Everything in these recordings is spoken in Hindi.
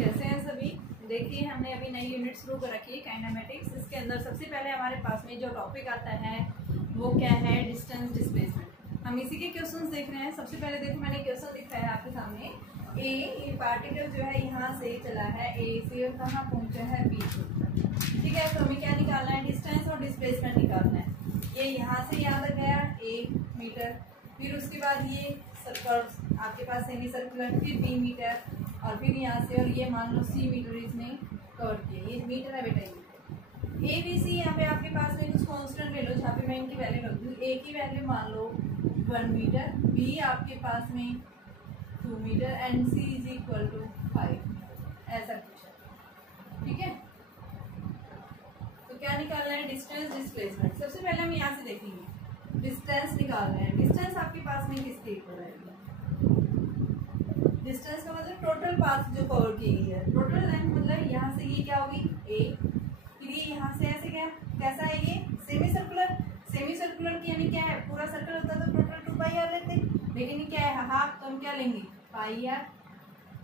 कैसे हैं सभी। देखिए हमने अभी नई यूनिट शुरू कर रखी है काइनेमेटिक्स। इसके अंदर सबसे पहले हमारे पास में जो टॉपिक आता है वो क्या है, डिस्टेंस डिस्प्लेसमेंट। हम इसी के क्वेश्चंस देख रहे हैं। सबसे पहले देखो मैंने क्वेश्चन लिखा है आपके सामने। ये पार्टिकल जो है यहाँ से चला है ए से और कहाँ पहुँचा है बी से। ठीक है, तो हमें क्या निकालना है, डिस्टेंस और डिस्प्लेसमेंट निकालना है। ये यहाँ से यहाँ तक गया 1 मीटर, फिर उसके बाद ये सर्कल आपके पास सेमी सर्कुलर, फिर बी मीटर, और फिर यहाँ से और ये मान लो सी मीटर इसने कवर किया। ये मीटर है बेटा। ये ए बी सी यहाँ पे आपके पास में कुछ कांस्टेंट ले लो, जहाँ पे मैं इनकी वैल्यू रख दूँ। ए की वैल्यू मान लो 1 मीटर, बी आपके पास में 2 metre and C is equal to 5, ऐसा कुछ है। ठीक है, तो क्या निकालना है, डिस्टेंस डिस्प्लेसमेंट। सबसे पहले हम यहाँ से देखेंगे डिस्टेंस निकालना है। डिस्टेंस आपके पास में किसके इक्वल है, डिस्टेंस का मतलब टोटल पाथ जो कवर की गई है। टोटल लेंथ मतलब यहाँ से ये क्या होगी a, फिर ये यहाँ से ऐसे क्या कैसा है, ये सेमी सर्कुलर। सेमी सर्कुलर की यानी क्या है, पूरा सर्कल होता तो टोटल 2 पाई आर लेते, लेकिन ये क्या है हाफ, तो हम क्या लेंगे पाई आर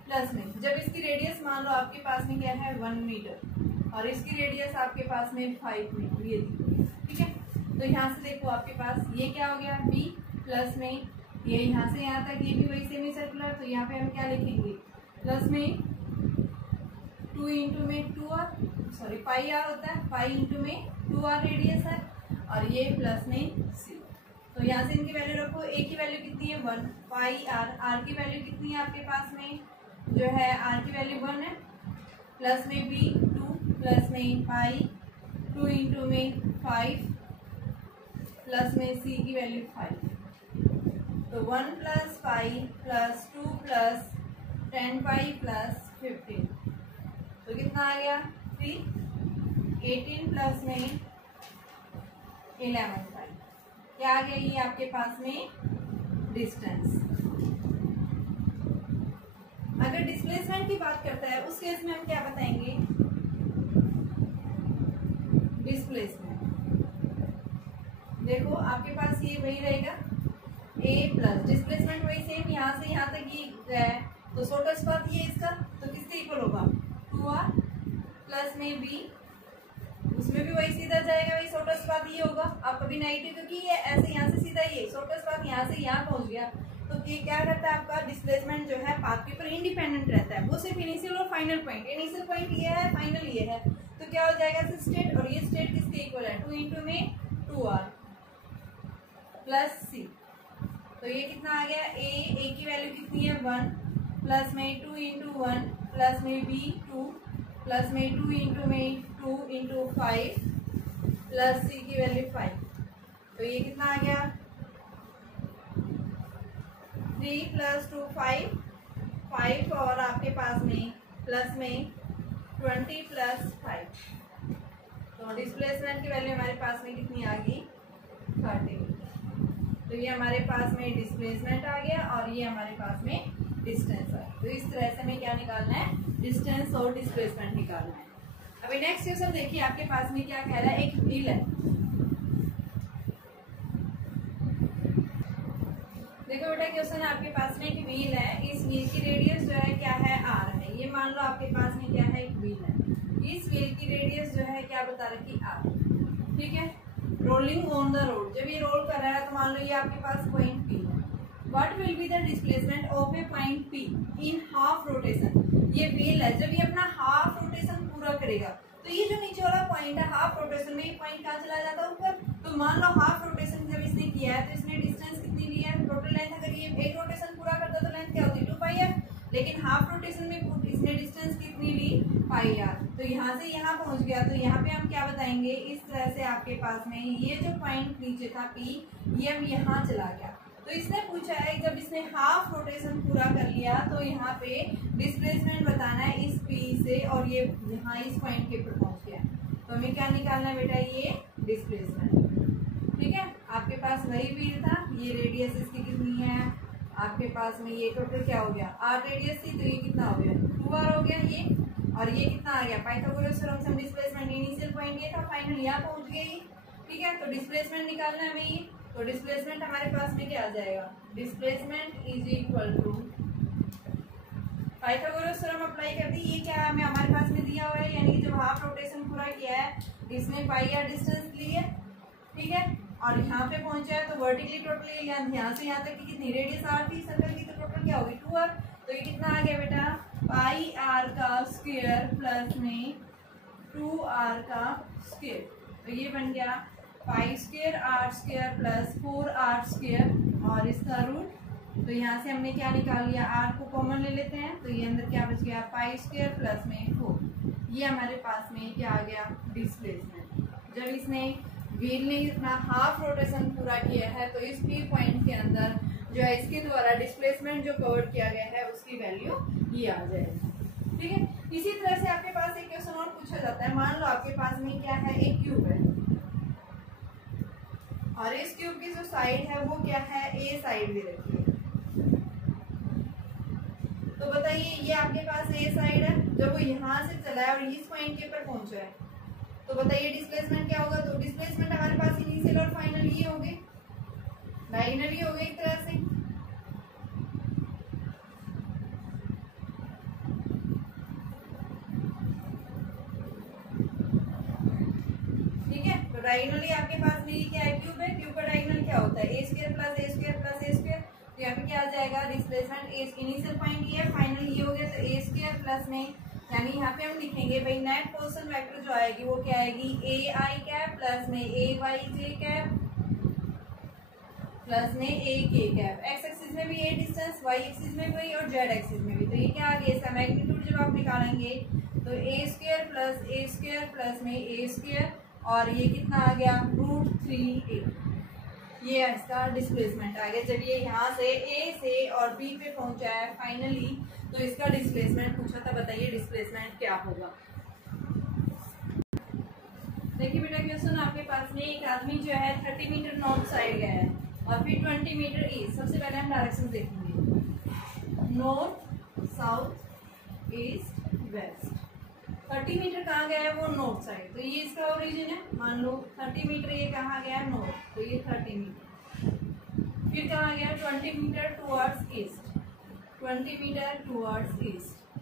प्लस में। जब इसकी रेडियस मान लो आपके पास में क्या है 1 मीटर और इसकी रेडियस आपके पास में 5 मीटर, ये ठीक है। तो यहाँ से देखो आपके पास ये क्या हो गया b प्लस में ये यहाँ से यहाँ तक, ये भी वही सेमी सर्कुलर। तो यहाँ पे हम क्या लिखेंगे, प्लस में 2 इंटू में 2r, सॉरी पाई आर होता है, पाई इंटू में 2r रेडियस है, और ये प्लस में c। तो यहाँ से इनकी वैल्यू रखो। a की वैल्यू कितनी है 1, पाई आर, r की वैल्यू कितनी है आपके पास में जो है r की वैल्यू 1 है, प्लस में b 2, प्लस में पाई 2 इंटू में 5, प्लस में c की वैल्यू 5। तो 1 plus pi plus 2 plus 10 pi plus 15, तो कितना आ गया 3, 18 प्लस में 11 पाई। क्या आ गया ये आपके पास में डिस्टेंस। अगर डिस्प्लेसमेंट की बात करता है उस केस में हम क्या बताएंगे, डिस्प्लेसमेंट देखो आपके पास ये वही रहेगा a प्लस डिस्प्लेसमेंट वही सेम, यहाँ से यहाँ तक ये है, तो शॉर्टेस्ट पाथ ये इसका, तो किसके इक्वल होगा 2r प्लस में b, उसमें भी वही सीधा जाएगा, वही शॉर्टेस्ट पाथ ये होगा। आप कभी नेगेटिव, क्योंकि ये ऐसे यहाँ से सीधा ये शॉर्टेस्ट पाथ यहाँ से यहाँ पहुँच गया, तो ये क्या करता है आपका डिस्प्लेसमेंट जो है पाथ के ऊपर इंडिपेंडेंट रहता है। वो सिर्फ इनिशियल और फाइनल पॉइंट, इनिशियल पॉइंट ये है, फाइनल ये है, तो क्या हो जाएगा स्टेट, और ये स्टेट किसके इक्वल है 2 इंटू में 2r प्लस c। तो ये कितना आ गया, a की वैल्यू कितनी है 1, प्लस में 2 इंटू 1, प्लस में b 2, प्लस में 2 इंटू में 2 इंटू 5, प्लस c की वैल्यू 5। तो ये कितना आ गया 3 प्लस 2 5 और आपके पास में प्लस में 20 प्लस 5। तो डिस्प्लेसमेंट की वैल्यू हमारे पास में कितनी आ गई 30। तो ये हमारे पास में डिस्प्लेसमेंट आ गया और ये हमारे पास में डिस्टेंस है। तो इस तरह से हमें क्या निकालना है, डिस्टेंस और डिस्प्लेसमेंट निकालना है। अभी नेक्स्ट क्वेश्चन देखिए आपके पास में क्या कह रहा है, एक व्हील है। देखो बेटा क्वेश्चन आपके पास में एक व्हील है, इस व्हील की रेडियस जो है क्या है r है। ये मान लो आपके पास में क्या है एक व्हील है, इस व्हील की रेडियस जो है क्या बता रखी r। ठीक है, रोलिंग ऑन द रोड, जब ये रोल कर रहा है तो मान लो ये आपके पास पॉइंट P है। What will be the displacement of A point P in half rotation. ये व्हील है, जब ये अपना हाफ रोटेशन पूरा करेगा तो ये जो नीचे वाला पॉइंट है हाफ रोटेशन में, ये पॉइंट कहाँ चला जाता है ऊपर। तो मान लो हाफ रोटेशन जब इसने किया है तो इसने डिस्टेंस कितनी ली है, टोटल लेंथ अगर ये एक रोटेशन पूरा करता तो लेंथ क्या होती 2 पाई आर, लेकिन हाफ रोटेशन में इसने डिस्टेंस कितनी ली पाई आर। तो यहाँ से यहाँ पहुंच गया, तो यहाँ पे हम क्या बताएंगे, इस तरह से आपके पास में ये जो पॉइंट नीचे था P, ये अब यहाँ चला गया। तो इसने पूछा है जब इसने हाफ रोटेशन पूरा कर लिया तो यहाँ पे डिस्प्लेसमेंट बताना है इस P से, और ये यहाँ इस पॉइंट के ऊपर पहुंच गया। तो हमें क्या निकालना है बेटा, ये डिस्प्लेसमेंट। ठीक है, आपके पास वही व्हील था, ये रेडियस इसकी कितनी है आपके पास में, ये टोटल क्या हो गया r रेडियस थी, तो ये कितना हो गया 2r हो गया ये, और ये कितना आ गया पाइथागोरस थ्योरम से डिस्प्लेसमेंट, इनिशियल पॉइंट ये था, फाइनल यहाँ पहुंच गई। ठीक है, तो डिस्प्लेसमेंट निकालना है हमें ये। तो डिस्प्लेसमेंट हमारे पास में क्या आ जाएगा, displacement is equal to Pythagoras theorem apply कर दी। ये क्या हमें हमारे पास में दिया हुआ है, यानी कि जब हाफ रोटेशन पूरा किया है इसने पाई आर डिस्टेंस ली है, ठीक है, और यहाँ पे पहुंचा है तो वर्टिकली टोटली यहाँ से यहाँ तक की कितनी रेडियस आर थी सर्कल की, तो टोटल क्या होगी 2r। तो ये कितना आ गया बेटा, पाई आर का स्क्वायर प्लस में 2r का स्क्वायर। तो ये बन गया pi square R square plus 4r square और इसका रूट। तो यहाँ से हमने क्या निकाल लिया, r को कॉमन ले लेते हैं, तो ये अंदर क्या बच गया पाई स्क्वायर प्लस में 4। ये हमारे पास में क्या आ गया डिस्प्लेसमेंट। जब इसने व्हील ने इतना हाफ रोटेशन पूरा किया है तो इस पी पॉइंट के अंदर जो है इसके द्वारा डिस्प्लेसमेंट जो कवर किया गया है उसकी वैल्यू ये आ जाएगी, ठीक है। इसी तरह से आपके पास एक क्वेश्चन और पूछा जाता है, मान लो आपके पास में क्या है, एक क्यूब है और इस क्यूब की जो साइड है वो क्या है, ए साइड दे रखी है। तो बताइए ये आपके पास ए साइड है, जब वो यहाँ से चला है और इस पॉइंट के ऊपर पहुंचा है तो बताइए डिस्प्लेसमेंट क्या होगा। तो डिस्प्लेसमेंट हमारे पास इनिशियल और फाइनल ये होंगे, डायगोनली हो गए एक तरह से, ठीक है। तो डायगोनली आपके पास में ये क्या है, क्यूब है, क्यूब का डायगोनल क्या होता है, ए स्क्वायर प्लस ए स्क्वायर प्लस ए स्क्वायर। तो यहाँ पे क्या आ जाएगा, डिस्प्लेसमेंट इनिशियल पॉइंट ये है, फाइनल ये हो गया, तो ए स्क्वायर प्लस में, यानी यहाँ पे हम लिखेंगे भाई नेट पोजीशन वेक्टर जो आएगी वो क्या आएगी, ए आई कैप प्लस में ए वाई जे कैप प्लस में ए के कैप। एक्स एक्सिस में भी ए डिस्टेंस, वाई एक्सिस में भी और जेड एक्सिस में भी। तो ये क्या आ गया, इसका मैग्नीट्यूड जब आप निकालेंगे तो ए स्क्वायर प्लस में ए स्क्वायर और ये कितना आ गया √3a। ये इसका डिस्प्लेसमेंट आ गया। जब ये यहाँ से ए से और बी पे पहुंचा है फाइनली, तो इसका डिस्प्लेसमेंट पूछा था, बताइए डिस्प्लेसमेंट क्या होगा। देखिए बेटा क्वेश्चन आपके पास में, एक आदमी जो है 30 मीटर नॉर्थ साइड गया है और फिर 20 मीटर ईस्ट। सबसे पहले हम डायरेक्शन देखेंगे, north south east west. 30 metre कहाँ गया है, वो नॉर्थ साइड, तो ये इसका ओरिजिन है। मान लो 30 मीटर ये कहाँ गया है, नॉर्थ, तो ये 30 मीटर। फिर कहाँ गया, 20 metre towards east, 20 metre towards east,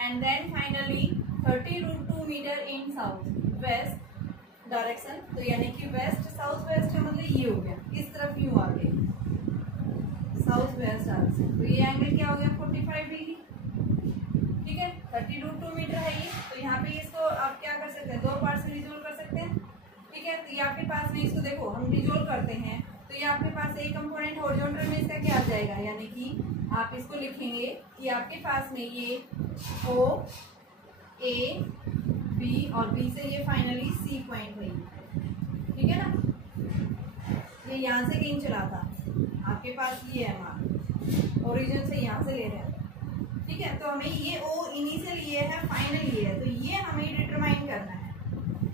and then finally 30√2 metre in south west direction. तो यानी कि वेस्ट साउथ वेस्ट है, मतलब ये हो गया, इस तरफ यूं आ गई साउथ वेस्ट डायरेक्शन। तो ये एंगल क्या हो गया 45 डिग्री, ठीक है। 30√2 मीटर है ये। तो यहाँ पे इसको आप क्या कर सकते हैं, दो पार्ट्स में डिसोल्व कर सकते हैं, ठीक है। तो ये आपके पास में, इसको देखो हम डिसोल्व करते हैं तो ये आपके पास एक कंपोनेंट हॉरिजॉन्टल में इसका क्या आ जाएगा, यानी कि आप इसको लिखेंगे कि आपके पास में ये ओ ए बी और बी से ये फाइनली सी पॉइंट है, ठीक है ना। ये यहाँ से कहीं चला था, आपके पास ये है हमारा ओरिजिन से यहाँ से ले रहे हैं, ठीक है। तो हमें ये ओ इनिशियल ये है, फाइनल ये है, तो ये हमें डिटरमाइन करना है।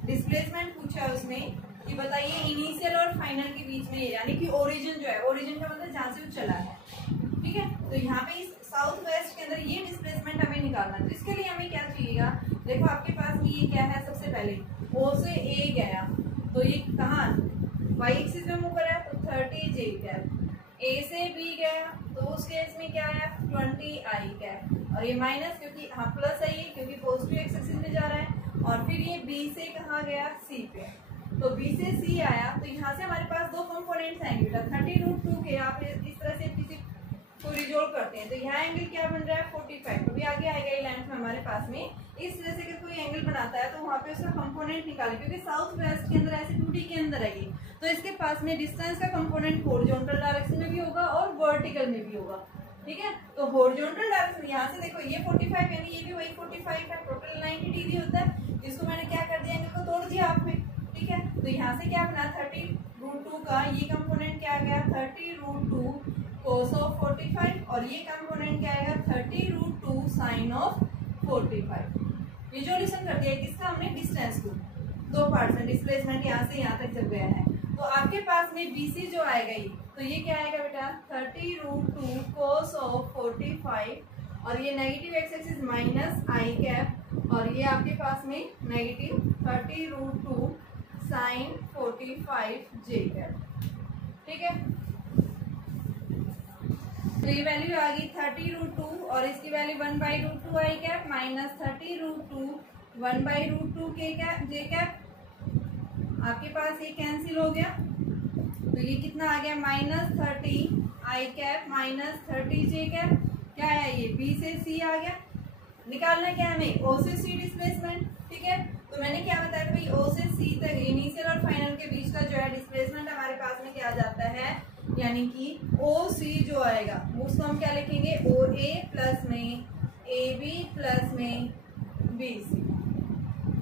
डिस्प्लेसमेंट पूछा है उसने कि बताइए इनिशियल और फाइनल के बीच में, यानी कि ओरिजिन जो है, ओरिजिन का मतलब जहाँ से वो चला है, ठीक है। तो यहाँ पे इस साउथ वेस्ट के अंदर ये डिस्प्लेसमेंट हमें निकालना है। तो इसके लिए हमें क्या चाहिएगा, देखो आपके पास में ये क्या है, सबसे पहले ओ से ए गया तो ये कहाँ वाई एक्सिस में मूव कर रहा है, तो 30 जे कैप। ए से बी गया तो उस केस में क्या आया 20 आई कैप, और ये माइनस क्योंकि हाँ प्लस है ये क्योंकि पॉजिटिव एक्स एक्सिस में जा रहा है। और फिर ये बी से कहाँ गया सी पे, तो बी से सी आया। तो यहाँ से हमारे पास दो कंपोनेंट्स आएंगे बेटा, 30√2 के आप इस तरह से किसी को रिजोल्व करते हैं तो यहाँ एंगल क्या बन रहा है 45। तो भी आगे आएगा ये लेंथ में हमारे पास में। इस तरह से अगर कोई एंगल बनाता है तो वहाँ पे उसका कंपोनेंट निकाले, क्योंकि साउथ वेस्ट के अंदर ऐसे 2D के अंदर है ये, तो इसके पास में डिस्टेंस का कंपोनेंट हॉरिजॉन्टल डायरेक्शन में भी होगा और वर्टिकल में भी होगा, ठीक है। तो हॉरिजॉन्टल डायरेक्शन यहाँ से देखो ये 45 यानी ये भी वही 45 है, टोटल 90 डिग्री होता है। इसको मैंने क्या कर दिया, एंगल को तोड़ दिया आपने, ठीक है। तो यहाँ से क्या बना 30√2 का ये कंपोनेंट क्या आ गया 30√2 cos of 45 और ये कंपोनेंट क्या आएगा 30√2 sin of 45। विजुअलाइजेशन कर दिया किसका हमने, डिस्टेंस को, दो पार्ट्स में डिस्प्लेसमेंट यहाँ से यहाँ तक जब गया है। तो आपके पास में BC जो आएगा ये, तो ये क्या आएगा बेटा 30√2 cos of 45 और ये नेगेटिव एक्स एक्सिस माइनस आई कैप और ये आपके पास में नेगेटिव 30√2 sin 45 जे कैप, ठीक है। तो ये वैल्यू आ गई 30√2 और इसकी वैल्यू 1/√2 आई कैप माइनस 30√2 1/√2 के कैप जे कैप। आपके पास ये कैंसिल हो गया तो ये कितना आ गया -30 आई कैप माइनस 30 जे कैप। क्या है ये बी से सी आ गया। निकालना क्या है हमें ओ से सी डिस्प्लेसमेंट। ठीक है, तो मैंने क्या बताया भाई ओ से सी तक इनिशियल और फाइनल के बीच का जो है डिस्प्लेसमेंट हमारे पास में क्या जाता है, यानी कि ओ सी जो आएगा उसको हम क्या लिखेंगे ओ ए प्लस में ए बी प्लस में बी सी।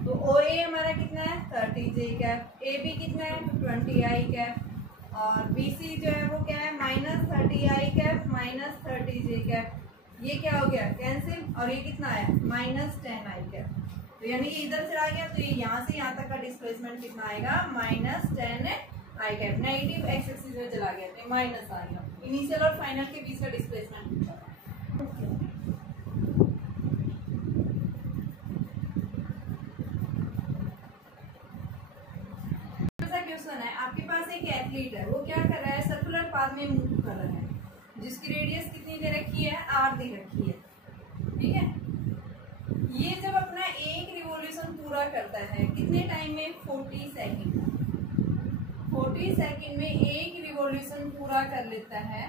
तो ओ ए हमारा कितना है 30 जे कैप, ए बी कितना है 20 आई कैप और बी सी जो है वो क्या है -30 आई कैप माइनस 30 जे कैप। ये क्या हो गया कैंसिल और ये कितना आया -10 आई कैप। तो यानी कि इधर से आ गया तो ये यहाँ से यहाँ तक का डिस्प्लेसमेंट कितना आएगा -10 आई कैप। नेगेटिव एक्स एक्सिस में चला गया तो माइनस आ गया। इनिशियल और फाइनल के बीच का डिस्प्लेसमेंट क्वेश्चन है। आपके पास एक एथलीट है, वो क्या कर रहा है सर्कुलर पाथ में मूव कर रहा है, जिसकी रेडियस कितनी दे रखी है r दे रखी है। ठीक है, ये जब अपना एक रिवॉल्यूशन पूरा करता है कितने टाइम में 40 सेकंड। 40 सेकंड में एक रिवॉल्यूशन पूरा कर लेता है।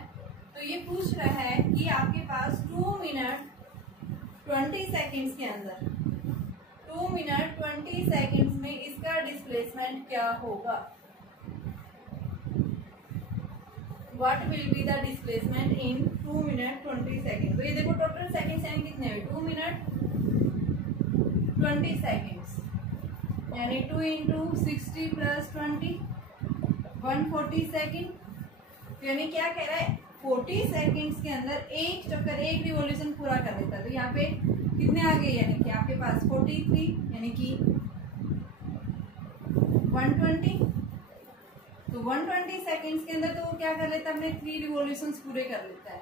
तो ये पूछ रहा है कि आपके पास 2 मिनट 20 सेकंड्स के अंदर 2 मिनट 20 सेकंड्स में इसका डिस्प्लेसमेंट क्या होगा। What will be the displacement in 2 minute 20 second. तो ये देखो टोटल सेकेंड्स यानी कितने हुए 2 मिनट 20 सेकेंड्स यानी 2 इंटू 60 प्लस 20 140 सेकेंड। यानी क्या कह रहा है 40 सेकेंड्स के अंदर एक चक्कर एक रिवॉल्यूशन पूरा कर लेता है। तो यहाँ पे कितने आ गए, यानी कि आपके पास 43 यानी कि 120। तो 120 सेकेंड्स के अंदर तो वो क्या कर लेता है अपने 3 रिवॉल्यूशंस पूरे कर लेता है।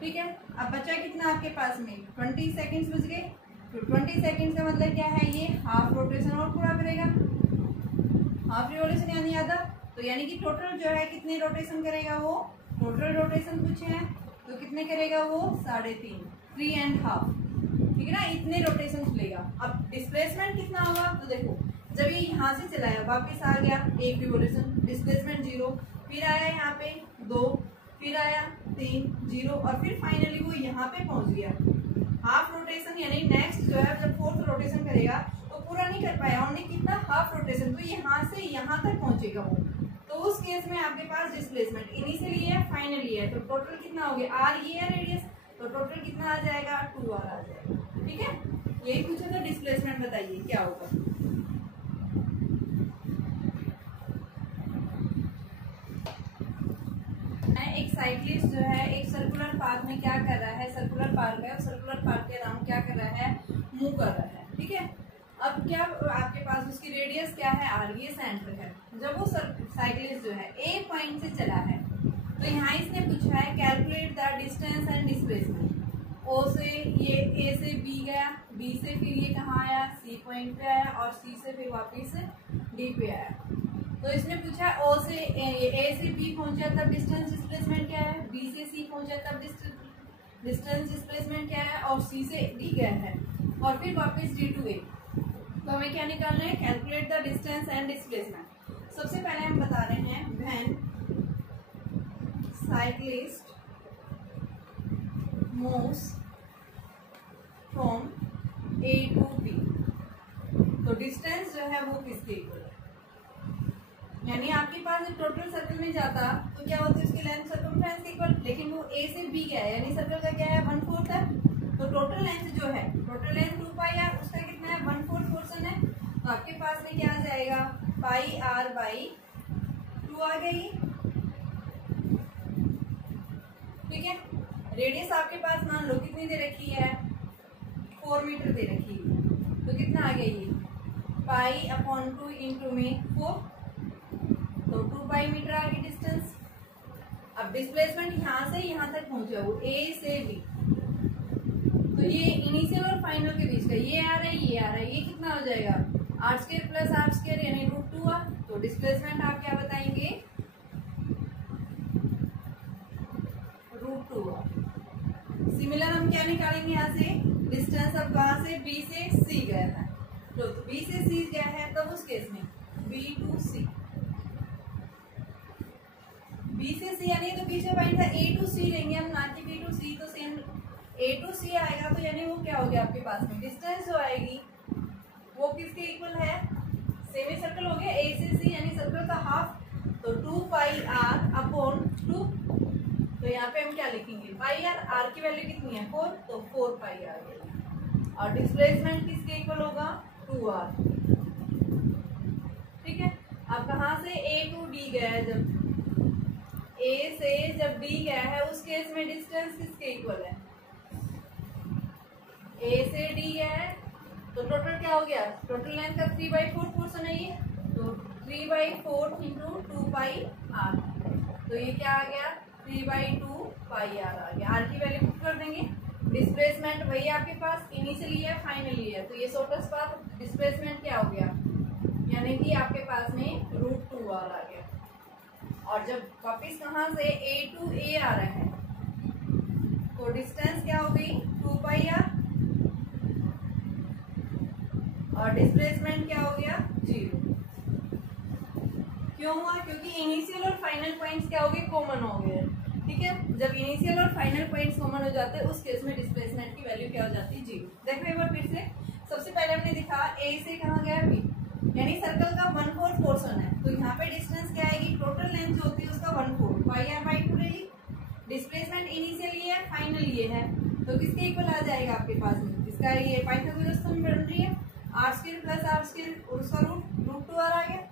ठीक है, अब बचा कितना आपके पास में 20 सेकेंड्स बच गए। तो 20 सेकेंड्स का मतलब क्या है, ये हाफ रोटेशन और पूरा करेगा, हाफ रिवॉल्यूशन यानी आधा। तो यानी कि टोटल जो है कितने रोटेशन करेगा वो, टोटल रोटेशन पूछे हैं तो कितने करेगा वो 3.5 3.5। ठीक है ना, इतने रोटेशन चलेगा। अब डिस्प्लेसमेंट कितना होगा तो देखो जब ये यहाँ से चलाया वापस आ गया एक रिवॉल्यूशन डिस्प्लेसमेंट 0, फिर आया यहाँ पे 2, फिर आया 3 0 और फिर फाइनली वो यहाँ पे पहुंच गया हाफ रोटेशन। यानी नेक्स्ट जो है जब 4th रोटेशन करेगा तो पूरा नहीं कर पाया, ओनली कितना हाफ रोटेशन। तो यहाँ से यहाँ तक पहुंचेगा वो। तो उस केस में आपके पास डिस्प्लेसमेंट इनिशियली है फाइनली है, तो टोटल कितना हो गया r ये है रेडियस, तो टोटल कितना आ जाएगा 2r आ जाएगा। ठीक है, यही पूछा था डिस्प्लेसमेंट बताइए क्या होगा। एक साइक्लिस्ट जो है एक सर्कुलर पाथ में क्या कर रहा है, सर्कुलर पाथ है, सर्कुलर पाथ के अराउंड क्या कर रहा है मूव कर रहा है। ठीक है, अब क्या आपके पास उसकी रेडियस क्या है r, ये सेंटर है। जब वो साइक्लिस्ट जो है ए पॉइंट से चला है तो यहाँ इसने पूछा है calculate the distance and displacement. O से ये ए से बी गया, बी से फिर ये कहाँ आया सी पॉइंट पे आया और सी से फिर वापिस डी पे आया। तो इसने पूछा ओ से ए से बी पहुंचा तब डिस्टेंस डिस्प्लेसमेंट क्या है, बी से सी पहुंचा तब डिस्टेंस डिस्प्लेसमेंट क्या है और सी से डी गया है और फिर वापस डी टू ए। तो हमें क्या निकालना है, calculate the distance and displacement. सबसे पहले हम बता रहे हैं when cyclist moves from A to B, तो डिस्टेंस जो है वो किसके इक्वल है। यानी आपके पास टोटल सर्कल में जाता तो क्या होती है उसकी लेंथ सर्कमफ्रेंस के इक्वल, लेकिन वो ए से बी गया है यानी सर्कल का क्या है 1/4 है। तो टोटल लेंथ जो है टोटल लेंथ 2 पाई आर, उसका कितना है 1/4 पोर्शन है। तो आपके पास में क्या आ जाएगा पाई आर बाई 2 आ गई। ठीक है, रेडियस आपके पास मान लो कितनी दे रखी है 4 मीटर दे रखी है, तो कितना आ गया ये π/2 इंटू में 4, तो 2 पाई मीटर आ गई डिस्टेंस। अब डिस्प्लेसमेंट यहाँ से यहाँ तक पहुंचा वो ए से बी, तो ये इनिशियल और फाइनल के बीच का ये आ रहा है ये आ रहा है, ये कितना हो जाएगा r² प्लस r² यानी √2r। तो डिस्प्लेसमेंट आप क्या बताएंगे √2r। निकालेंगे यहाँ से डिस्टेंस। अब कहाँ से, बी से सी गया है, तो बी से सी गया है, तब उस केस में बी टू सी, बी से सी यानी तो पीछे पॉइंट था ए टू सी लेंगे हम, ना कि बी टू सी। तो सेम ए टू सी आएगा, तो यानी वो क्या हो गया आपके पास में डिस्टेंस जो आएगी वो किसके इक्वल है, सेमी सर्कल हो गया ए से सी यानी सर्कल का हाफ, तो 2 पाई आर अपॉन 2। तो यहाँ पे हम क्या लिखेंगे, पाई आर, आर की वैल्यू कितनी है 4, तो 4 पाई आर गई। और डिस्प्लेसमेंट किसके इक्वल होगा, 2r। ठीक है। अब कहाँ से ए टू डी गया है, जब ए से जब डी गया है उस केस में डिस्टेंस किसके इक्वल है, ए से डी गया है, तो टोटल क्या हो गया, टोटल लेंथ का 3/4 पोर्शन है ये, तो 3/4 इंटू 2 पाई आर, तो ये क्या आ गया 3/2 पाई आर आ गया। आर की वैल्यू पुट कर देंगे। डिस्प्लेसमेंट वही आपके पास इनिशियली है फाइनली है, तो ये शॉर्टेस्ट पाथ डिस्प्लेसमेंट क्या हो गया, यानी कि आपके पास में √2r आ गया। और जब वापिस कहाँ से ए टू ए आ रहा है, तो डिस्टेंस क्या हो गई 2 पाई आर, और डिस्प्लेसमेंट क्या हो गया 0। क्यों हुआ, क्योंकि इनिशियल और फाइनल पॉइंट्स क्या हो गए, कॉमन हो गए। ठीक है, जब इनिशियल और फाइनल पॉइंट्स कॉमन हो जाते हैं उस केस में डिस्प्लेसमेंट की वैल्यू क्या हो जाती है 0। देखो एक बार फिर से, सबसे पहले हमने दिखा ए से कहाँ गया बी, यानी सर्कल का 1/4 पोर्शन है, तो यहाँ पे डिस्टेंस क्या आएगी, टोटल लेंथ जो होती है उसका 1/4 पाई आर बाई 2 ले ली। डिस्प्लेसमेंट इनिशियल ये है, फाइनल ये है, तो किसके इक्वल आ जाएगा आपके पास में, इसका ये पाइथागोरस थ्योरम बन रही है, R square plus R square और उसका √2r आ गया।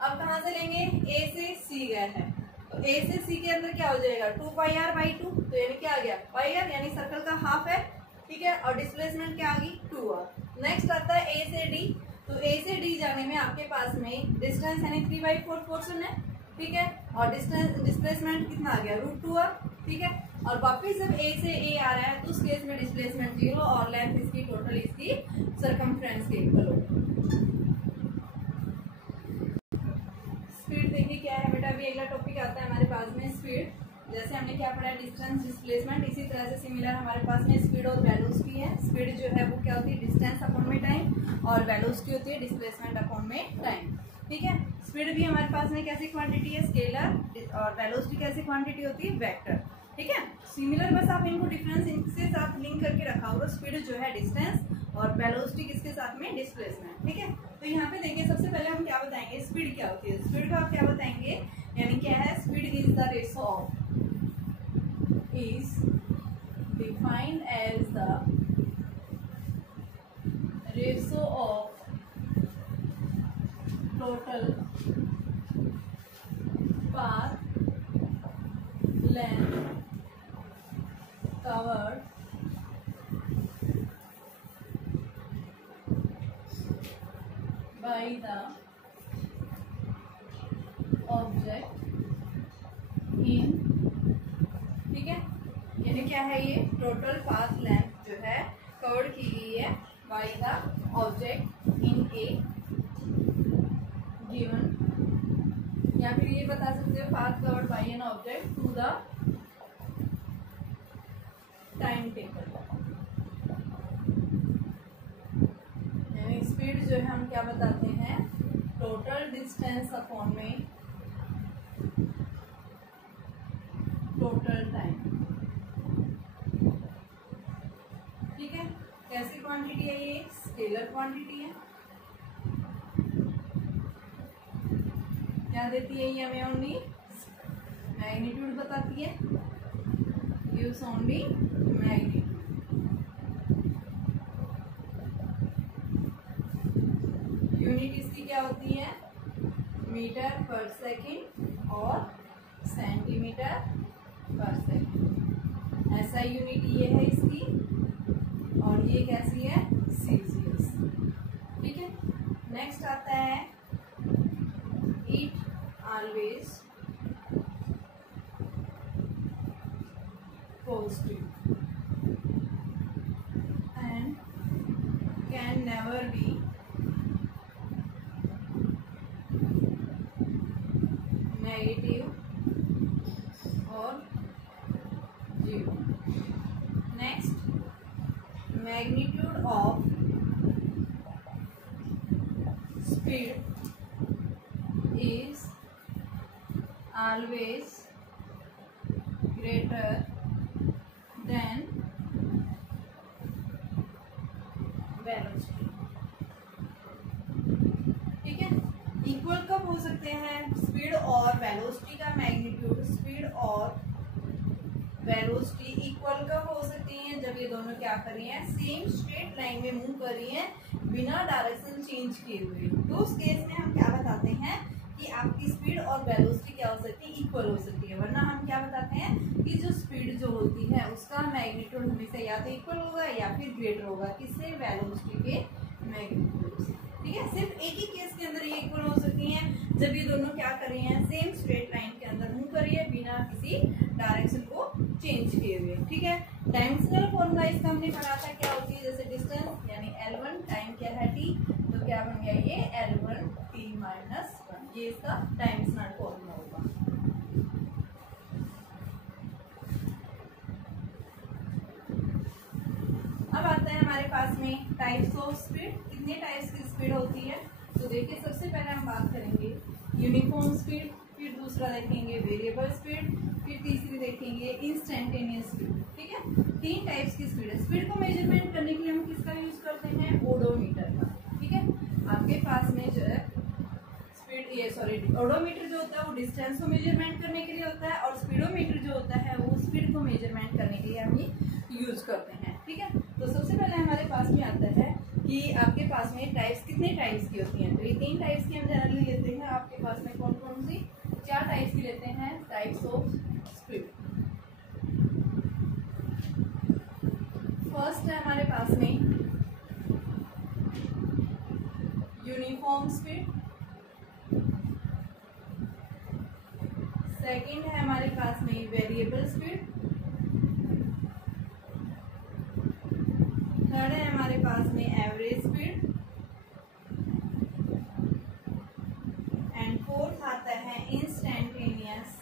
अब कहाँ से लेंगे, ए से सी गया है, तो ए से सी के अंदर क्या हो जाएगा 2 पाई आर बाई 2, तो यानी क्या आ गया पाई आर, यानी सर्कल का हाफ है। ठीक है, और डिस्प्लेसमेंट क्या आ गई 2r। नेक्स्ट आता है ए से डी, तो ए से डी जाने में आपके पास में डिस्टेंस यानी 3/4 पोर्शन है। ठीक है, और डिस्प्लेसमेंट कितना आ गया √2r। ठीक है, और वापिस जब ए से ए आ रहा है तो उस केस में डिस्प्लेसमेंट 0 और लेंथ इसकी टोटल इसकी सर्कमफ्रेंस के इक्वल होगी। स्पीड देखिए क्या है बेटा, अभी अगला टॉपिक आता है हमारे पास में स्पीड। जैसे हमने क्या पढ़ा है डिस्टेंस डिस्प्लेसमेंट, इसी तरह से सिमिलर हमारे पास में स्पीड और वेलोसिटी है। स्पीड जो है वो क्या होती है डिस्टेंस अपॉन में टाइम, और वेलोसिटी होती है डिस्प्लेसमेंट अपॉन में टाइम। ठीक है, स्पीड भी हमारे पास में कैसी क्वांटिटी है स्केलर, और वेलोसिटी कैसी क्वांटिटी होती है वेक्टर। ठीक है, सिमिलर, बस आप इनको डिफरेंस इनके साथ लिंक करके रखा होगा। स्पीड जो है डिस्टेंस और वेलोसिटी किसके साथ में डिस्प्लेसमेंट। ठीक है, तो यहाँ पे देखिए सबसे पहले हम क्या बताएंगे, स्पीड क्या होती है। स्पीड का आप क्या बताएंगे, यानी क्या है, speed is the ratio of, is defined as the ratio of total path length covered by the object in। ठीक है, यानी क्या है ये टोटल पाथ लेंथ जो है कवर की गई है by the object in a given, या फिर ये बता सकते हो path covered by an object to the time table. यानी स्पीड जो है हम क्या बताते हैं, टोटल डिस्टेंस अपॉन में टोटल टाइम। ठीक है, कैसी क्वांटिटी है ये, स्केलर क्वांटिटी है। क्या देती है ये हमें, ओनली मैग्नीट्यूड बताती है, गिव्स ओनली मैग्नीट्यूड। यूनिट इसकी क्या होती है, मीटर पर सेकंड और सेंटीमीटर पर सेकंड। ऐसा यूनिट ये है इसकी, और ये कैसी है सेल्सियस। ठीक है, नेक्स्ट आता है it always positive and can never be negative or zero. Next, of speed is always greater than velocity। ठीक है, इक्वल कब हो सकते हैं स्पीड और वेलोसिटी का मैग्नीट्यूड, स्पीड और वेलोसिटी इक्वल कब हो सकती हैं, जब ये दोनों क्या कर रही हैं, सेम स्ट्रेट लाइन में मूव कर रही हैं बिना डायरेक्शन चेंज किए हुए। तो उस केस में हम क्या बताते हैं कि आपकी स्पीड और वेलोसिटी क्या हो सकती है, इक्वल हो सकती है। वरना हम क्या बताते हैं कि जो स्पीड जो होती है उसका मैग्नीट्यूड हमेशा या तो इक्वल होगा या फिर ग्रेटर होगा किससे, वेलोसिटी के मैग्नीट्यूड से। ठीक है, सिर्फ एक ही केस के अंदर ये इक्वल हो सकती हैं जब ये दोनों क्या कर रही हैं, सेम स्ट्रेट लाइन के अंदर मूव कर रही है बिना किसी डायरेक्शन को चेंज किए हुए। ठीक है, डायमेंशनल फॉर्मूला इसका हमने पढ़ा था, क्या होती है, जैसे डिस्टेंस यानी L1 टाइम क्या है t, तो क्या बन गया ये L1 t माइनस 1, ये इसका डायमेंशनल फॉर्मूला होगा। अब आता है हमारे पास में टाइप्स ऑफ स्पीड, कितने टाइप्स की स्पीड होती है। तो देखिए सबसे पहले हम बात करेंगे यूनिफॉर्म स्पीड, फिर दूसरा देखेंगे वेरिएबल स्पीड, फिर तीसरी देखेंगे इंस्टेंटेनियस स्पीड। ठीक है, 3 टाइप्स की स्पीड है। स्पीड को मेजरमेंट करने के लिए हम किसका यूज करते हैं, ओडोमीटर का। ठीक है, आपके पास में जो है स्पीड ओडोमीटर जो होता है वो डिस्टेंस को मेजरमेंट करने के लिए होता है, और स्पीडोमीटर जो होता है वो स्पीड को मेजरमेंट करने के लिए हम यूज करते हैं। ठीक है, तो सबसे पहले हमारे पास में आता है कि आपके पास में टाइप्स कितने टाइप्स की होती हैं। तो ये 3 टाइप्स की हम जनरली लेते हैं। आपके पास में कौन कौन सी 4 टाइप्स की लेते हैं टाइप्स ऑफ स्पीड। फर्स्ट है हमारे पास में यूनिफॉर्म स्पीड, सेकंड है हमारे पास में वेरिएबल स्पीड, थर्ड है हमारे पास में एवरेज स्पीड, एंड फोर्थ आता है इंस्टेंटेनियस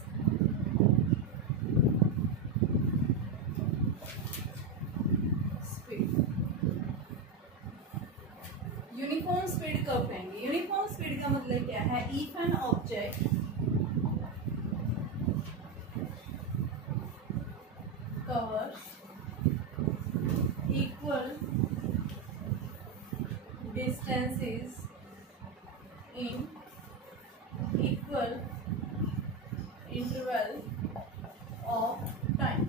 स्पीड। यूनिफॉर्म स्पीड कब कहेंगे, यूनिफॉर्म स्पीड का मतलब क्या है, if an object covers equal distances in equal interval of time।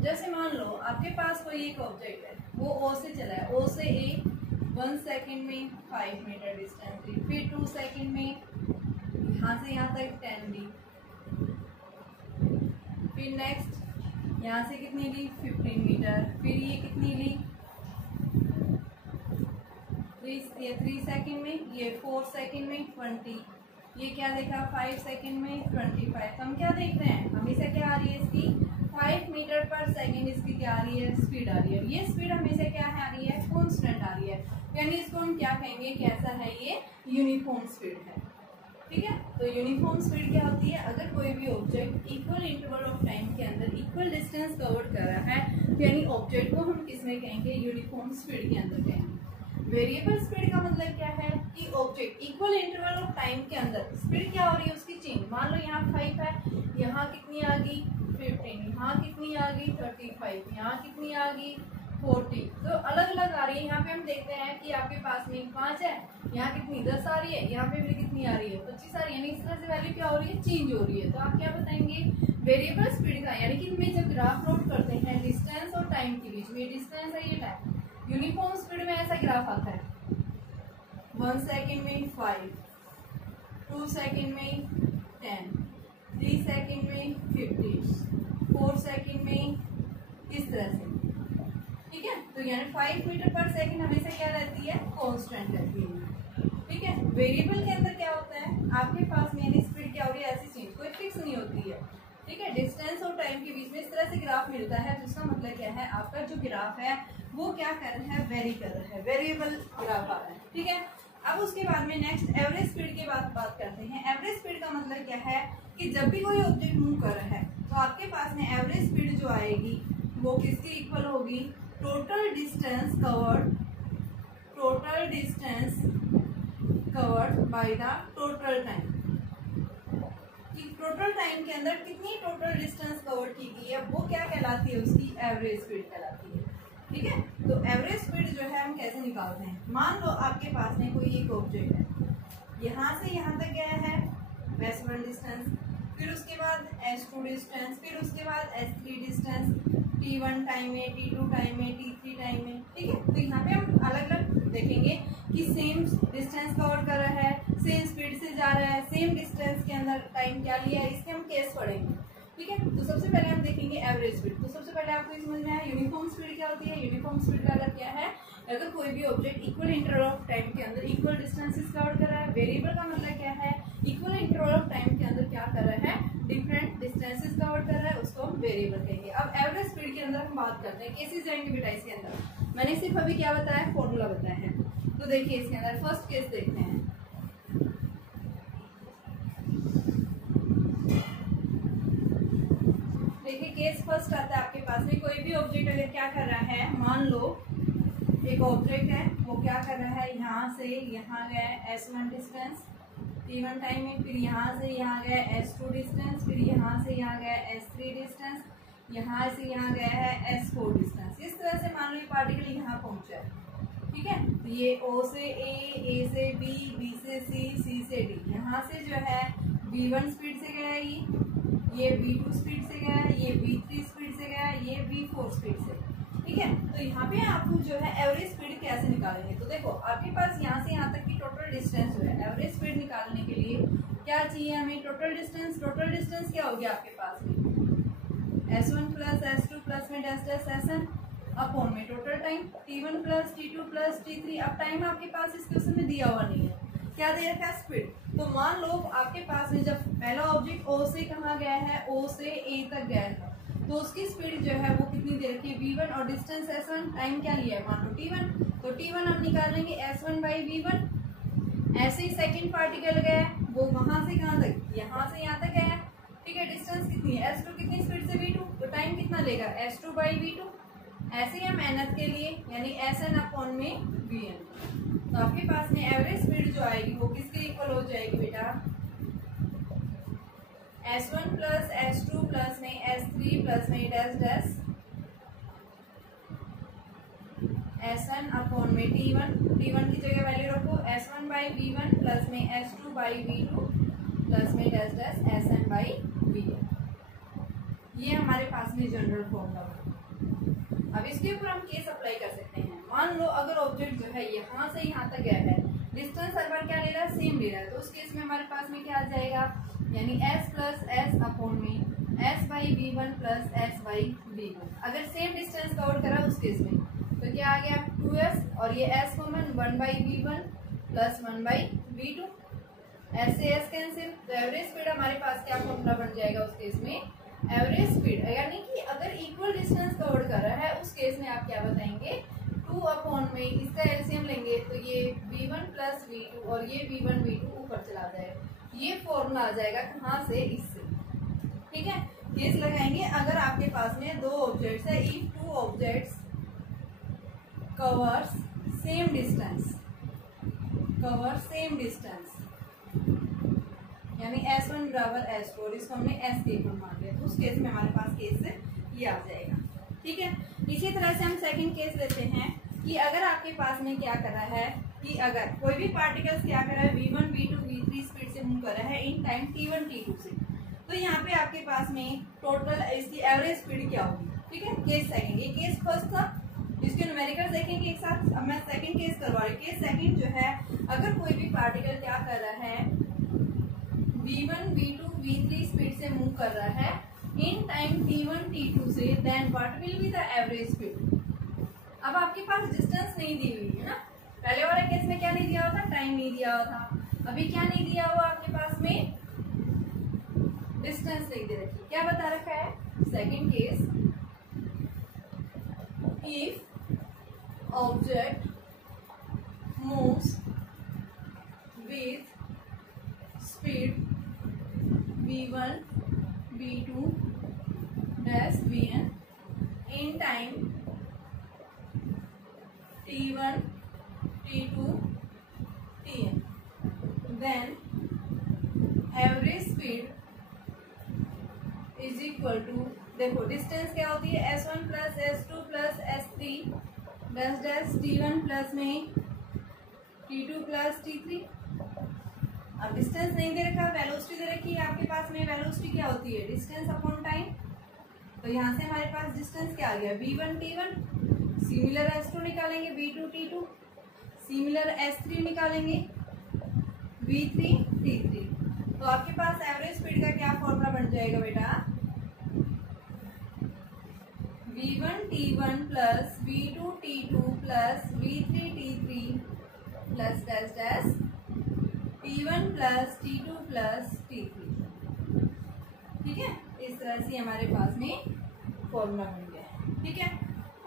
जैसे मान लो आपके पास कोई एक ऑब्जेक्ट है, वो O से चला है, O से A 1 सेकेंड में 5 मीटर डिस्टेंस ली, फिर 2 सेकेंड में यहाँ से यहाँ तक 10 ली, फिर नेक्स्ट यहाँ से कितनी ली 15 मीटर, फिर ये कितनी ली 3 सेकेंड में, ये 4 सेकेंड में 20, ये क्या देखा 5 सेकेंड में 25। हम क्या देख रहे हैं, हमेशा क्या आ रही है इसकी 5 मीटर पर सेकेंड इसकी क्या आ रही है, स्पीड आ रही है। ये स्पीड हमेशा क्या है, आ रही है कांस्टेंट आ रही है, यानी इसको हम क्या कहेंगे, कैसा है, ये यूनिफॉर्म स्पीड है। ठीक है, तो यूनिफॉर्म स्पीड क्या होती है, अगर कोई भी object equal interval of time के अंदर इक्वल डिस्टेंस कवर कर रहा है, तो यानी ऑब्जेक्ट को हम किसमें कहेंगे, यूनिफॉर्म स्पीड के अंदर कहेंगे। वेरिएबल स्पीड का मतलब क्या है कि object equal interval of time के अंदर स्पीड क्या हो रही है उसकी चेंज। मान लो यहाँ 5 है, यहाँ कितनी आ गई 15, यहाँ कितनी आ गई 35, यहाँ कितनी आ गई 40, तो अलग अलग आ रही है। यहाँ पे हम देखते हैं कि आपके पास में 5 है, यहाँ कितनी 10 आ रही है, यहाँ पे भी कितनी आ रही है 25 आ रही है, यानी इस तरह से वैल्यू क्या हो रही है, चेंज हो रही है। तो आप क्या बताएंगे, वेरिएबल स्पीड का, यानी कि इनमें जब ग्राफ प्लॉट करते हैं डिस्टेंस और टाइम के बीच में, डिस्टेंस है ये टाइम, यूनिफॉर्म स्पीड में ऐसा ग्राफ आता है 1 सेकेंड में 5, 2 सेकेंड में 10, 3 सेकेंड में 50, 4 सेकेंड में इस तरह से। ठीक है, तो यानी 5 मीटर पर सेकेंड हमेशा क्या रहती है, कांस्टेंट रहती है। ठीक है, वेरिएबल के अंदर क्या होता है, आपके पास में यानी स्पीड क्या हो रही है, ऐसी चीज कोई फिक्स नहीं होती है। ठीक है, डिस्टेंस और टाइम के बीच में इस तरह से ग्राफ मिलता है, जिसका मतलब क्या है, आपका जो ग्राफ है वो क्या कर रहा है, वेरी कर रहा है, वेरिएबल ग्राफ आ रहा है। ठीक है, अब उसके बाद में नेक्स्ट एवरेज स्पीड की बात करते हैं। एवरेज स्पीड का मतलब क्या है कि जब भी कोई ऑब्जेक्ट मूव कर रहा है तो आपके पास में एवरेज स्पीड जो आएगी वो किसकी इक्वल होगी, total distance covered by the total time, कि टोटल टाइम के अंदर कितनी टोटल डिस्टेंस कवर की गई है, वो क्या कहलाती है, उसकी एवरेज स्पीड कहलाती है। ठीक है, तो एवरेज स्पीड जो है हम कैसे निकालते हैं। मान लो आपके पास में कोई एक ऑब्जेक्ट है, यहाँ से यहाँ तक गया है S1 डिस्टेंस, फिर उसके बाद S2 डिस्टेंस, फिर उसके बाद S3 डिस्टेंस, T1 टाइम में, T2 टाइम में, T3 टाइम में। ठीक है, तो यहाँ पे हम अलग अलग देखेंगे कि सेम डिस्टेंस कवर कर रहा है, सेम स्पीड से जा रहा है, सेम डिस्टेंस के अंदर टाइम क्या लिया है, इसके हम केस पढ़ेंगे। ठीक है, तो सबसे पहले हम देखेंगे एवरेज स्पीड। तो सबसे पहले आपको समझ में आया यूनिफॉर्म स्पीड क्या होती है। यूनिफॉर्म स्पीड का अगर क्या है, अगर कोई भी object equal interval of time के अंदर इक्वल डिस्टेंसेस कवर कर रहा है। वेरिएबल का मतलब क्या है, इक्वल इंटरवल ऑफ टाइम के अंदर क्या कर रहा है, डिफरेंट डिस्टेंसेस कवर कर रहा है, उसको हम वेरिएबल कहेंगे। अब एवरेज स्पीड के अंदर हम बात करते हैं, केसेस जाएंगे बेटा इसके अंदर। मैंने सिर्फ अभी क्या बताया, फॉर्मूला बताया है। तो देखिए इसके अंदर फर्स्ट केस देखते हैं। देखिए केस फर्स्ट आता है आपके पास में, कोई भी ऑब्जेक्ट अगर क्या कर रहा है, मान लो एक ऑब्जेक्ट है, वो क्या कर रहा है, यहाँ से यहाँ गया S1 डिस्टेंस T1 टाइम में, फिर यहाँ से यहाँ गया S2 डिस्टेंस, फिर यहाँ से यहाँ गया S3 डिस्टेंस, यहाँ से यहाँ गया है S4 डिस्टेंस। इस तरह से मान लो ये पार्टिकल यहाँ पहुँचा है। ठीक है, तो ये O से A से B, B से C से D, यहाँ से जो है V1 स्पीड से गया है, ये V2 स्पीड से गया है, ये V3 स्पीड से गया है, ये V4 स्पीड से। ठीक है, तो यहाँ पे आपको जो है एवरेज स्पीड कैसे निकालेंगे। तो देखो आपके पास यहाँ से यहाँ तक की टोटल डिस्टेंस जो है, एवरेज स्पीड निकालने के लिए क्या चाहिए हमें, टोटल डिस्टेंस। टोटल डिस्टेंस क्या हो गया आपके पास में, S1 प्लस S2 प्लस में डैश डैश Sn अपॉन में total time T1 plus T2 plus T3। अब टाइम आपके पास इस क्वेश्चन में दिया हुआ नहीं है, क्या दे रखा है, स्पीड। तो मान लो आपके पास में जब पहला ऑब्जेक्ट O से कहाँ गया है, O से A तक गया है, तो उसकी स्पीड जो है वो कितनी दे रखी है, V1, और डिस्टेंस S1, टाइम क्या लिया है, मान लो T1, तो T1 हम निकाल लेंगे S1 बाई V1। ऐसे ही सेकंड पार्टिकल गया है, वो वहां से कहाँ तक, यहाँ से यहाँ तक गया है। ठीक है, डिस्टेंस कितनी है, S2 कितनी स्पीड से V2, तो टाइम कितना लेगा, S2 बाई V2। ऐसे ही हम nth के लिए यानी Sn अपॉन में Vn। तो आपके पास में एवरेज स्पीड जो आएगी वो किसके इक्वल हो जाएगी बेटा, S1 प्लस S2 प्लस में S3 प्लस में डैश डैश Sn अपॉन में T1 की जगह वैल्यू रखो S1 बाई V1 प्लस में S2 बाई V2 प्लस में dash dash Sn by Vn। ये हमारे पास में जनरल फॉर्मूला। अब इसके ऊपर हम केस अप्लाई कर सकते हैं। मान लो अगर ऑब्जेक्ट जो है यहाँ से यहाँ तक गया है, डिस्टेंस हर बार क्या ले रहा है, सेम ले रहा है, तो उस केस में हमारे पास में क्या आ जाएगा, यानी S प्लस S अपॉन में S by V1 plus S by V1। अगर सेम डिस्टेंस कवर करा उस केस में तो क्या आ गया 2S, और ये S common 1 by V1 plus 1 by V2, S से S कैंसिल। तो एवरेज स्पीड हमारे पास क्या फॉर्मूला बन जाएगा उस केस में, एवरेज स्पीड यानी कि अगर इक्वल डिस्टेंस कवर कर रहा है उस केस में आप क्या बताएंगे, 2 अपॉन में इसका एलसीएम लेंगे तो ये V1 प्लस V2 और ये V1 V2 ऊपर चला जाएगा। ये फॉर्मूला आ जाएगा कहाँ से, इससे। ठीक है, केस लगाएंगे अगर आपके पास में दो ऑब्जेक्ट्स है, if two objects covers same distance यानी S1 बराबर S4, इसको हमने S के इक्वल मान लिया, तो उस केस में हमारे पास केस ये आ जाएगा। ठीक है, इसी तरह से हम सेकंड केस लेते हैं कि अगर आपके पास में क्या कर रहा है कि अगर कोई भी पार्टिकल्स क्या कर रहा है, V1 V2 V3 स्पीड से मूव कर रहा है इन टाइम T1 T2 से, तो यहाँ पे आपके पास में टोटल इसकी एवरेज स्पीड क्या होगी। ठीक है, केस सेकंड, ये केस फर्स्ट था, इसके न्यूमेरिकल देखेंगे एक साथ। अब मैं सेकंड केस करवा रही हूँ। केस सेकंड जो है, अगर कोई भी पार्टिकल क्या कर रहा है, V1 V2 V3 स्पीड से मूव कर रहा है इन टाइम T1 T2 से, then what will be the average speed. अब आपके पास डिस्टेंस नहीं दी हुई है ना, पहले वाले केस में क्या नहीं दिया हुआ था, टाइम नहीं दिया हुआ था, अभी क्या नहीं दिया हुआ आपके पास में, डिस्टेंस नहीं दे रखी। क्या बता रखा है, second case, if object moves with speed V1 V2 dash Vn in time T1, T2, Tn, then average speed is equal to, देखो डिस्टेंस क्या होती है, S1 plus S2 plus S3 dash dash T1 plus में T2 प्लस T3। अब डिस्टेंस नहीं दे रखा, वेलोसिटी दे रखी है आपके पास में। वेलोसिटी क्या होती है, डिस्टेंस अपॉन टाइम। तो यहाँ से हमारे पास डिस्टेंस क्या आ गया, V1 T1, सिमिलर S2 निकालेंगे V2 T2, सिमिलर S3 निकालेंगे V3 T3। तो आपके पास एवरेज स्पीड का क्या फॉर्मूला बन जाएगा बेटा, V1 T1 plus V2 T2 plus V3 T3 plus dash dash T1 plus T2 plus T3। ठीक है, इस तरह से हमारे पास में फॉर्मूला बन गया है। ठीक है,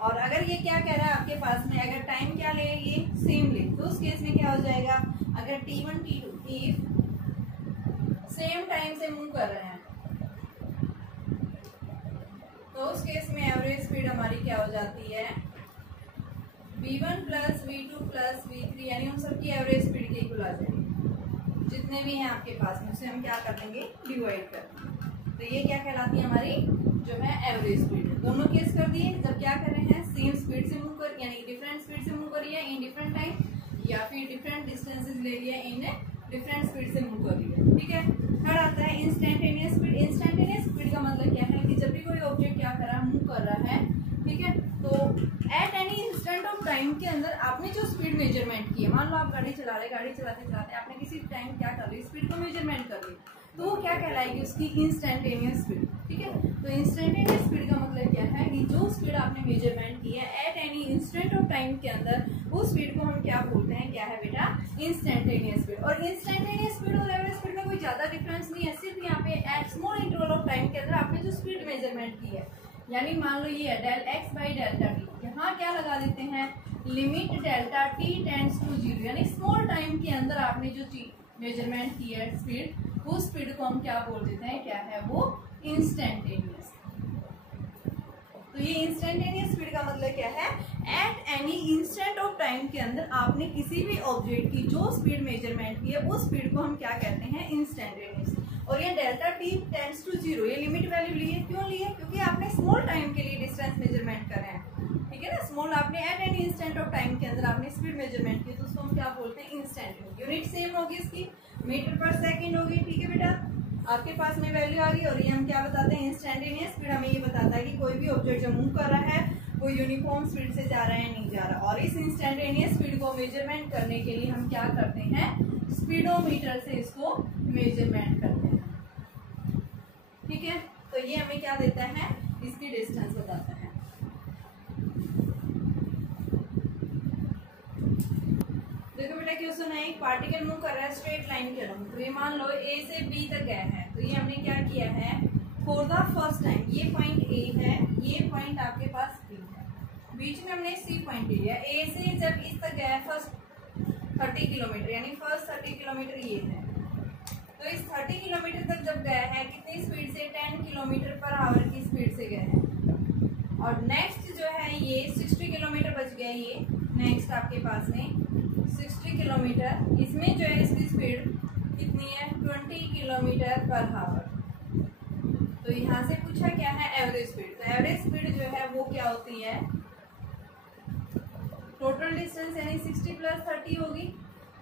और अगर ये क्या कह रहा है आपके पास में, अगर टाइम क्या ले, ये सेम ले, तो उस केस में क्या हो जाएगा, अगर T1 T2 if same time से मूव कर रहे हैं तो उस केस में एवरेज स्पीड हमारी क्या हो जाती है, V1 plus V2 plus V3, यानी उन सबकी एवरेज स्पीड के इक्वल आ जाएगी। जितने भी हैं आपके पास में उसे हम क्या कर लेंगे, डिवाइड कर देंगे। तो ये क्या कहलाती है हमारी जो है एवरेज स्पीड। दोनों केस कर दिए, जब क्या कर रहे हैं, सेम स्पीड से मूव कर, यानी डिफरेंट स्पीड से मूव कर रही है इन डिफरेंट टाइम, या फिर डिफरेंट डिस्टेंसेस ले लिया इन डिफरेंट स्पीड से मूव कर रही है। ठीक है, थर्ड आता है इंस्टेंटेनियस स्पीड। इंस्टेंटेनियस स्पीड का मतलब क्या है कि जब भी कोई ऑब्जेक्ट क्या कर रहा है, मूव कर रहा है, ठीक है, तो at any instant of time के अंदर आपने जो स्पीड मेजरमेंट की है, मान लो आप गाड़ी चला रहे, गाड़ी चलाते चलाते आपने किसी टाइम क्या कर रही, स्पीड को मेजरमेंट कर रही, तो वो क्या कहलाएगी, उसकी इंस्टेंटेनियस स्पीड। ठीक है, तो इंस्टेंटेनियस स्पीड का मतलब क्या है कि जो स्पीड आपने मेजरमेंट की है at any instant of time के अंदर, उस स्पीड को हम क्या बोलते हैं, क्या है बेटा, इंस्टेंटेनियस स्पीड। और इंस्टेंटेनियस स्पीड और एवरेज स्पीड में कोई ज्यादा डिफरेंस नहीं है, सिर्फ यहाँ पे at small interval of time के अंदर आपने जो स्पीड मेजरमेंट की है, यानी मान लो ये है del X by delta T, यहाँ क्या लगा देते हैं, limit delta T tends to 0, यानी स्मॉल टाइम के अंदर आपने जो मेजरमेंट की है स्पीड, उस स्पीड को हम क्या बोल देते हैं, क्या है वो, इंस्टेंटेनियस। तो ये इंस्टेंटेनियस स्पीड का मतलब क्या है, at any instant of time के अंदर आपने किसी भी ऑब्जेक्ट की जो स्पीड मेजरमेंट की है, उस स्पीड को हम क्या कहते हैं, इंस्टेंटेनियस। और ये डेल्टा टी टेंड्स टू 0, ये लिमिट वैल्यू ली है, क्यों ली है, क्योंकि आपने स्मॉल टाइम के लिए डिस्टेंस मेजरमेंट कर रहे हैं। ठीक है ना, स्मॉल आपने at any instant of time के अंदर आपने स्पीड मेजरमेंट की, तो उसको हम क्या बोलते हैं, इंस्टेंटेनियस। यूनिट सेम होगी इसकी, मीटर पर सेकंड होगी। ठीक है बेटा, आपके पास में वैल्यू आ गई, और ये हम क्या बताते हैं, इंस्टेंटेनियस स्पीड हमें ये बताता है कि कोई भी ऑब्जेक्ट जो मूव कर रहा है वो यूनिफॉर्म स्पीड से जा रहा है, नहीं जा रहा। और इस इंस्टेंटेनियस स्पीड को मेजरमेंट करने के लिए हम क्या करते हैं, स्पीडोमीटर से इसको मेजरमेंट करते हैं। ठीक है, तो ये हमें क्या देता है, इसकी डिस्टेंस बताता है। देखो बेटा, क्वेश्चन है, एक पार्टिकल मूव कर रहा है स्ट्रेट लाइन के अलॉन्ग, तो ये मान लो ए से बी तक गया है, तो ये हमने क्या किया है, फॉर द फर्स्ट टाइम ये पॉइंट ए है, ये पॉइंट आपके पास बी है, बीच में हमने सी पॉइंट लिया। ए से जब इस तक गया है फर्स्ट 30 किलोमीटर, यानी फर्स्ट 30 किलोमीटर ये है, तो इस 30 किलोमीटर तक जब गया है, कितनी स्पीड से, 10 किलोमीटर पर आवर की स्पीड से गया है। और नेक्स्ट जो है ये 60 किलोमीटर बच गया, ये नेक्स्ट आपके पास में 60 किलोमीटर, इसमें जो है इसकी स्पीड कितनी है, 20 किलोमीटर पर आवर। तो यहाँ से पूछा क्या है, एवरेज स्पीड। तो एवरेज स्पीड जो है वो क्या होती है, टोटल डिस्टेंस यानी 60 प्लस 30 होगी,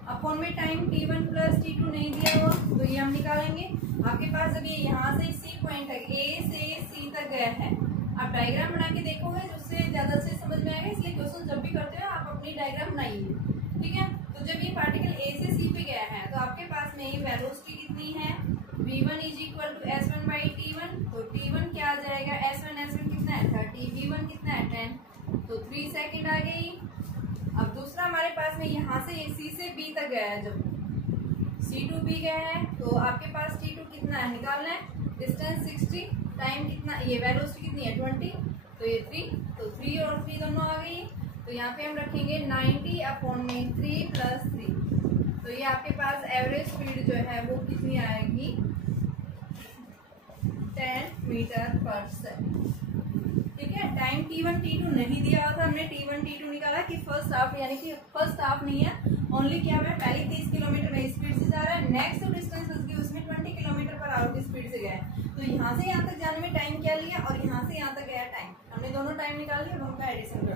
अपॉन में टाइम T1 प्लस T2 नहीं दिया हुआ, तो ये हम निकालेंगे। आपके पास जब ये यहाँ से सी पॉइंट तक, ए से सी तक गया है, आप डायग्राम बना के देखोगे जिससे ज्यादा से समझ में आएगा, इसलिए क्वेश्चन जब भी करते हो आप अपनी डायग्राम बनाइए। ठीक है, तो जब ये पार्टिकल ए से सी पे गया है, तो आपके पास में ये वेलोसिटी कितनी है, v1 is equal to s1 by t1, तो t1 क्या आ जाएगा, s1 कितना है 30, v1 कितना है 10, तो 3 सेकेंड आ गई। अब दूसरा हमारे पास में यहाँ से सी से बी तक गया है, जब सी टू बी गया है, तो आपके पास T2 कितना है, निकालना है, डिस्टेंस 60, टाइम कितना, ये वेलोसिटी कितनी है 20, तो ये 3, तो 3 और 3 दोनों आ गई। तो यहाँ पे हम रखेंगे 90 अपॉन में 3 प्लस 3, तो ये आपके पास एवरेज स्पीड जो है वो कितनी आएगी, 10 मीटर पर सेकेंड। ठीक है। टाइम T1 T2 नहीं दिया हुआ था, हमने T1 T2 निकाला कि फर्स्ट हाफ, यानी कि फर्स्ट हाफ नहीं है, ओनली क्या है पहले 30 किलोमीटर में स्पीड से जा रहा है, नेक्स्ट डिस्टेंस उसकी उसमें 20 किलोमीटर पर आवर की स्पीड से गया है। तो यहाँ से यहाँ तक जाने में टाइम क्या लिया और यहाँ से यहाँ तक गया टाइम, हमने दोनों टाइम निकाल लिया, अब उनका एडिशन कर